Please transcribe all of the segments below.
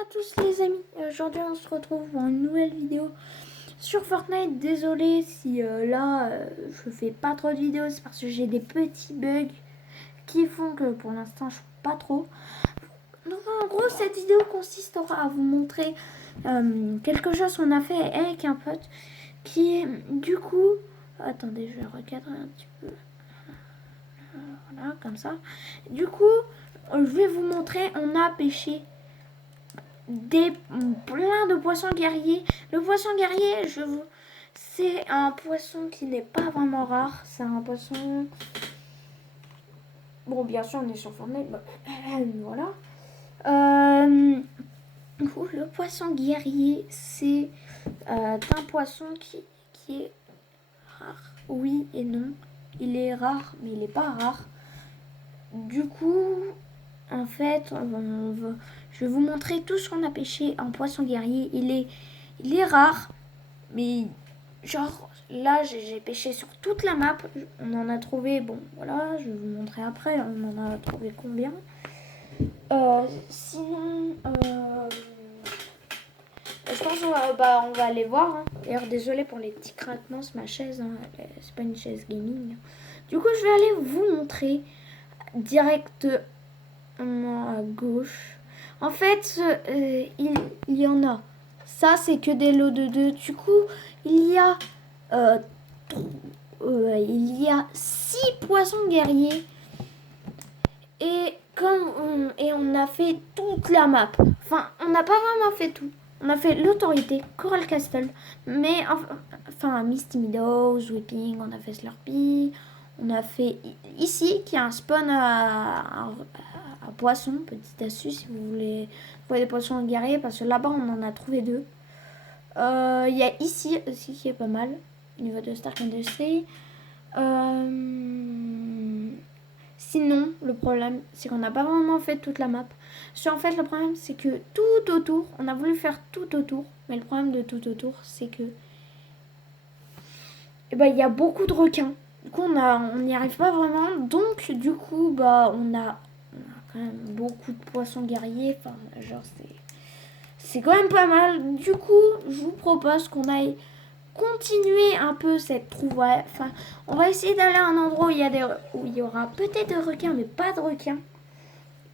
à tous les amis, aujourd'hui on se retrouve pour une nouvelle vidéo sur Fortnite. Désolé si je fais pas trop de vidéos, c'est parce que j'ai des petits bugs qui font que pour l'instant je fais pas trop. Donc en gros cette vidéo consistera à vous montrer quelque chose qu'on a fait avec un pote qui est du coup... Attendez, je vais recadrer un petit peu. Voilà, comme ça. Du coup, je vais vous montrer, on a pêché plein de poissons guerriers. Le poisson guerrier, c'est un poisson qui n'est pas vraiment rare. C'est un poisson... Bon, bien sûr, on est sur Fortnite. Voilà. Le poisson guerrier, c'est un poisson qui est rare. Oui et non. Il est rare, mais il n'est pas rare. Du coup, en fait, je vais vous montrer tout ce qu'on a pêché en poisson guerrier. Il est rare, mais genre là, j'ai pêché sur toute la map. On en a trouvé, bon, voilà, je vais vous montrer après. On en a trouvé combien. Sinon, je pense on va aller voir. Hein. D'ailleurs, désolé pour les petits craquements, c'est ma chaise. Hein. C'est pas une chaise gaming. Du coup, je vais aller vous montrer directement à gauche. En fait, il y en a. Ça, c'est que des lots de 2. Du coup, il y a 6 poissons guerriers. Et on a fait toute la map. Enfin, on n'a pas vraiment fait tout. On a fait l'autorité, Coral Castle, mais enfin Misty Meadows, Weeping, on a fait Slurpee, on a fait ici qui est un spawn à poissons, petite astuce si vous voulez trouver des poissons guerriers, parce que là-bas on en a trouvé 2. Il y a ici aussi qui est pas mal, au niveau de Stark Industry. Sinon, le problème, c'est qu'on n'a pas vraiment fait toute la map. En fait, le problème, c'est que tout autour, on a voulu faire tout autour, mais le problème de tout autour, c'est que il y a beaucoup de requins. Du coup, on n'y arrive pas vraiment. Donc, du coup, on a quand même beaucoup de poissons guerriers. Enfin, genre, c'est quand même pas mal. Du coup, je vous propose qu'on aille continuer un peu cette trouvaille. Enfin, on va essayer d'aller à un endroit où il y aura peut-être des requins, mais pas de requins.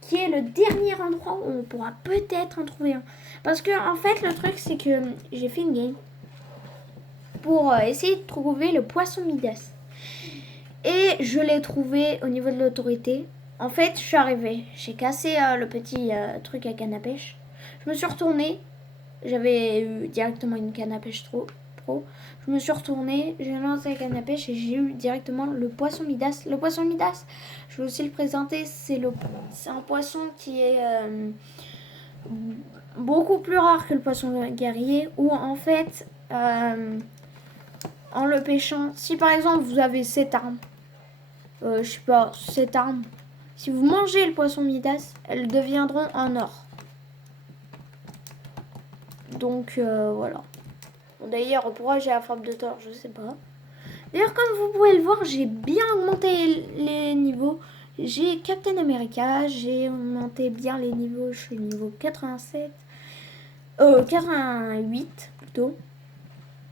Qui est le dernier endroit où on pourra peut-être en trouver un. Parce que, en fait, le truc, c'est que j'ai fait une game pour essayer de trouver le poisson Midas. Et je l'ai trouvé au niveau de l'autorité. En fait, je suis arrivée. J'ai cassé le petit truc à canne à pêche. Je me suis retournée. J'avais eu directement une canne à pêche pro. Je me suis retournée, j'ai lancé la canne à pêche et j'ai eu directement le poisson Midas. Le poisson Midas, je vais aussi le présenter, c'est un poisson qui est beaucoup plus rare que le poisson guerrier, où en fait, en le pêchant, si par exemple vous avez cette arme, je sais pas, cette arme, si vous mangez le poisson Midas, elles deviendront en or. Donc voilà. Bon, d'ailleurs, pourquoi j'ai la frappe de Thor, je sais pas. D'ailleurs, comme vous pouvez le voir, j'ai bien augmenté les niveaux. J'ai Captain America, j'ai augmenté bien les niveaux. Je suis niveau 87. 88 plutôt.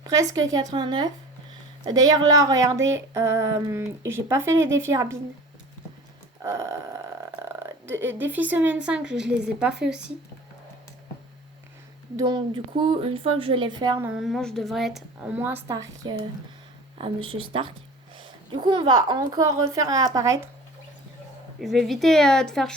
Presque 89. D'ailleurs, là, regardez, j'ai pas fait les défis rapides. Défis semaine 5, je les ai pas fait aussi. Donc, du coup, une fois que je vais les faire, normalement, je devrais être en moins Stark à Monsieur Stark. Du coup, on va encore refaire apparaître. Je vais éviter de faire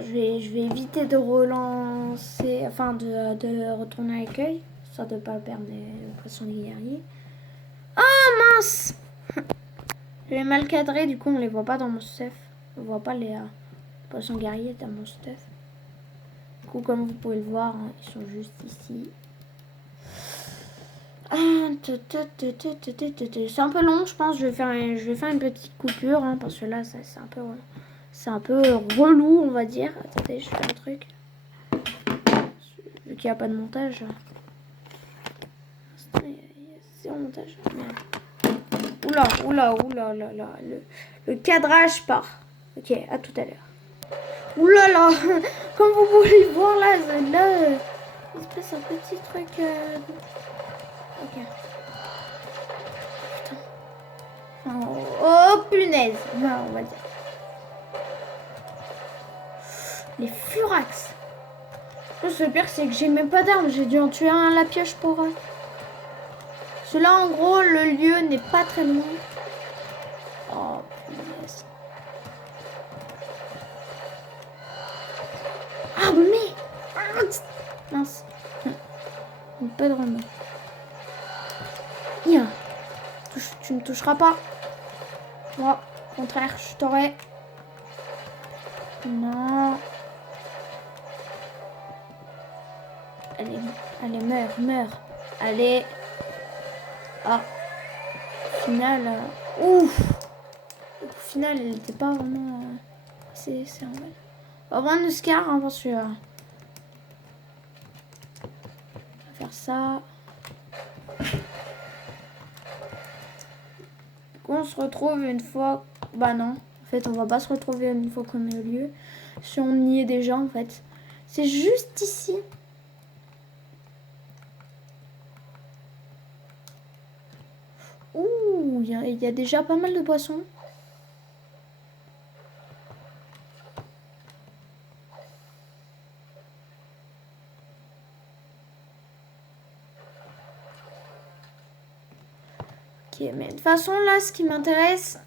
je vais éviter de relancer, enfin de retourner à l'accueil, histoire de ne pas perdre le poisson des guerriers. Oh mince! Je vais mal cadrer, du coup on les voit pas dans mon stuff. On voit pas les poissons guerriers dans mon stuff. Du coup, comme vous pouvez le voir, hein, ils sont juste ici. C'est un peu long, je pense. Je vais faire une petite coupure, hein, parce que là, c'est un peu relou, on va dire. Attendez, je fais un truc. Vu qu'il n'y a pas de montage. C'est un montage. Oula. Le cadrage part. Ok, à tout à l'heure. Ouh là là. Comme vous pouvez voir là, il se passe un petit truc. Ok. Putain. Oh punaise. Non, on va dire. Les furax. Le pire, c'est que j'ai même pas d'armes. J'ai dû en tuer un à la pioche pour... Cela, en gros, le lieu n'est pas très loin. Oh, punaise. Ah, mais... Mince. Pas de remords. Viens. Tu me toucheras pas. Moi, au contraire, je t'aurais... Non. Allez, allez, meurs. Allez. Ah. Au final... Ouf. Au final, elle n'était pas vraiment... C'est normal. On va prendre le scar, hein, parce que... On va faire ça. On se retrouve une fois... Bah non. En fait, on va pas se retrouver une fois qu'on est au lieu. Si on y est déjà, en fait. C'est juste ici. Ouh, il y a déjà pas mal de poissons. Ok, mais de toute façon, là, ce qui m'intéresse...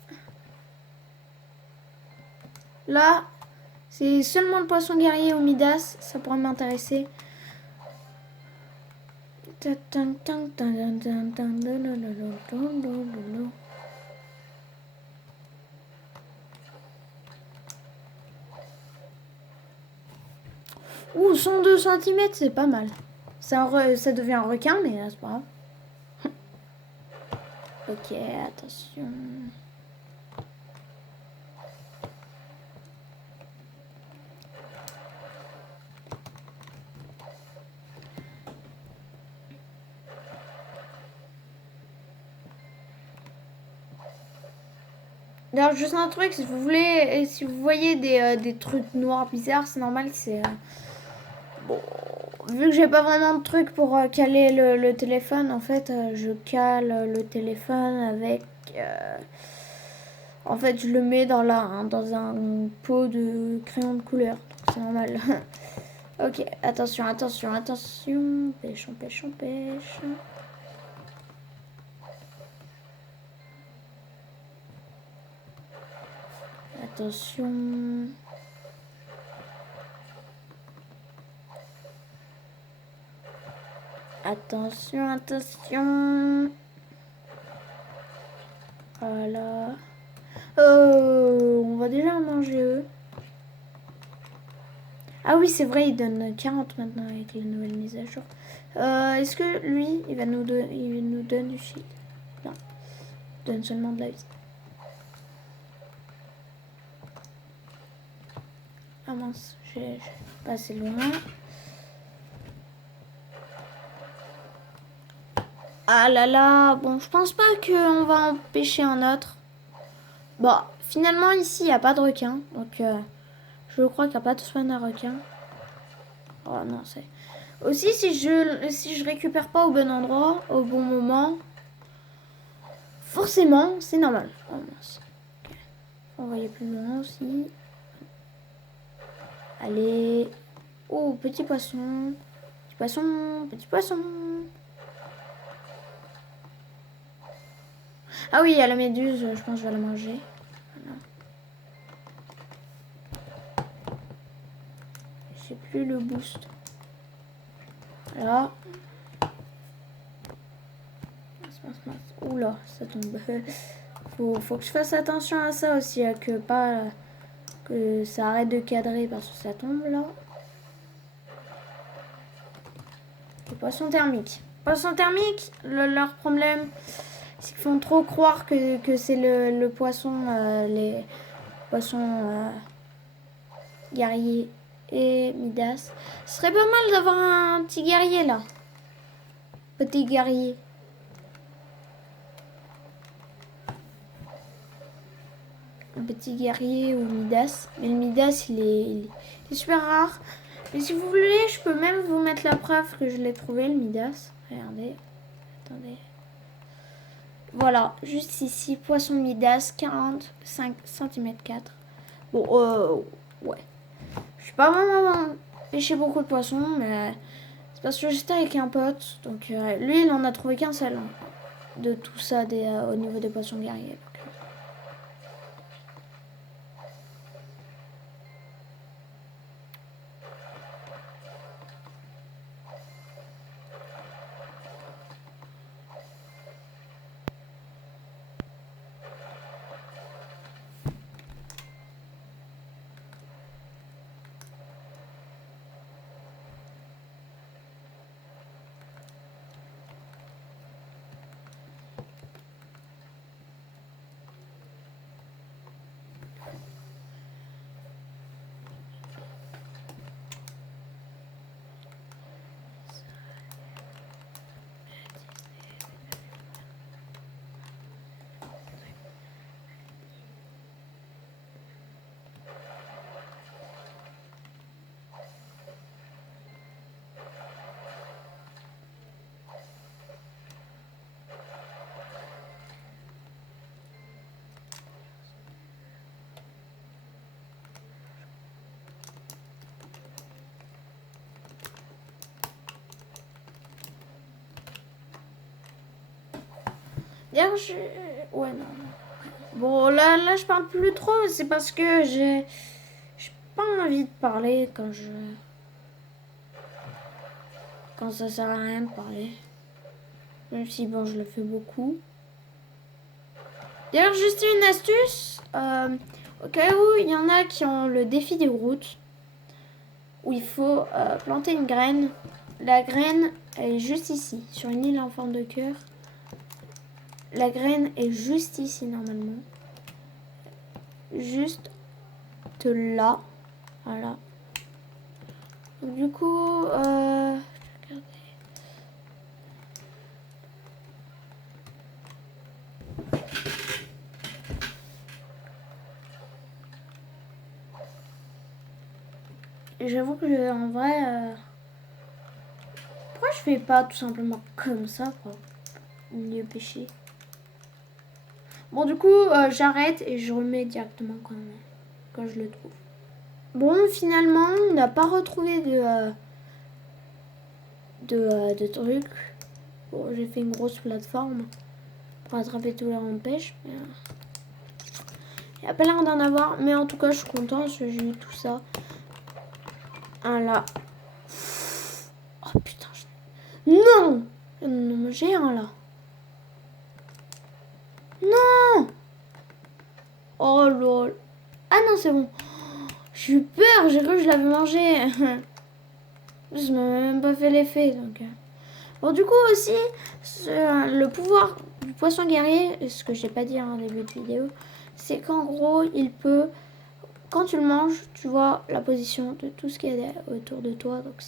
Là, c'est seulement le poisson guerrier au Midas. Ça pourrait m'intéresser. Ouh, 102 cm, c'est pas mal. Ça devient un requin, mais c'est pas grave. Ok, attention. D'ailleurs, juste un truc, si vous voulez, si vous voyez des trucs noirs bizarres, c'est normal, c'est... Bon, vu que j'ai pas vraiment de truc pour caler le téléphone, en fait, je cale le téléphone avec... En fait, je le mets dans dans un pot de crayon de couleur. C'est normal. Ok, attention. Pêche. Attention. Voilà. On va déjà en manger eux. Ah oui, c'est vrai, il donne 40 maintenant avec les nouvelles mises à jour. Est-ce que lui, il nous donne du shield? Non, il donne seulement de la vie. Ah mince, j'ai passé loin. Ah là là, bon, je pense pas qu'on va en pêcher un autre. Bon, finalement, ici, il n'y a pas de requin. Donc, je crois qu'il n'y a pas de spawn à requin. Oh non, c'est... Aussi, si je récupère pas au bon endroit, au bon moment, forcément, c'est normal. Oh mince. Okay. On va envoyer plus loin aussi. Allez. Oh, petit poisson. Petit poisson. Ah oui, il y a la méduse, je pense que je vais la manger. Voilà. J'ai plus le boost. Voilà. Oula, ça tombe. Faut que je fasse attention à ça aussi, que ça arrête de cadrer parce que ça tombe là. Les poissons thermiques. Poissons thermiques, leur problème, c'est qu'ils font trop croire que c'est le poisson, les poissons guerriers et Midas. Ce serait pas mal d'avoir un petit guerrier là. Petit guerrier. petit guerrier ou Midas. Mais le Midas, il est super rare. Mais si vous voulez, je peux même vous mettre la preuve que je l'ai trouvé, le Midas. Regardez. Attendez. Voilà, juste ici, poisson Midas, 45 cm 4. Bon, ouais. Je suis pas vraiment pêché beaucoup de poissons, mais c'est parce que j'étais avec un pote. Donc, lui, il en a trouvé qu'un seul. Hein, de tout ça au niveau des poissons guerriers. Donc, d'ailleurs, ouais, non. Bon, là, je parle plus trop. C'est parce que j'ai pas envie de parler quand ça sert à rien de parler. Même si, bon, je le fais beaucoup. D'ailleurs, juste une astuce. Au cas où il y en a qui ont le défi des routes, où il faut planter une graine. La graine, elle est juste ici, sur une île en forme de cœur. La graine est juste ici, normalement. Juste là. Voilà. Donc, du coup, j'avoue que en vrai, pourquoi je fais pas tout simplement comme ça pour mieux pêcher? Bon, du coup, j'arrête et je remets directement quand je le trouve. Bon, finalement, on n'a pas retrouvé de trucs. Bon, j'ai fait une grosse plateforme pour attraper tous les rampes de pêche. Mais, il n'y a pas l'air d'en avoir. Mais en tout cas, je suis contente parce que j'ai eu tout ça. Un là. Oh putain. Non! Non, j'ai un là. Non! Oh lol. Ah non, c'est bon. J'ai eu peur, j'ai cru que je l'avais mangé. Ça m'a même pas fait l'effet. Donc. Bon, du coup aussi, le pouvoir du poisson guerrier, ce que j'ai pas dit en début de vidéo, c'est qu'en gros, il peut, quand tu le manges, tu vois la position de tout ce qui est autour de toi. Donc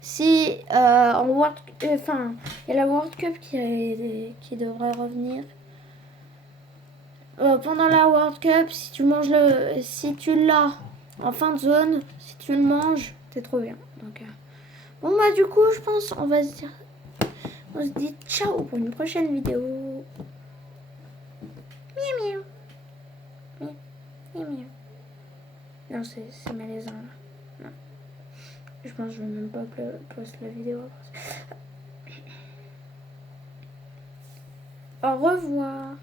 si en World, enfin, il y a la World Cup qui devrait revenir. Pendant la World Cup, si tu l'as en fin de zone, si tu le manges, c'est trop bien. Donc, bon bah du coup, je pense, on se dit ciao pour une prochaine vidéo. Miaou miaou. Miaou miaou. Non, c'est malaisant là. Non. Je pense que je vais même pas poster la vidéo. Au revoir.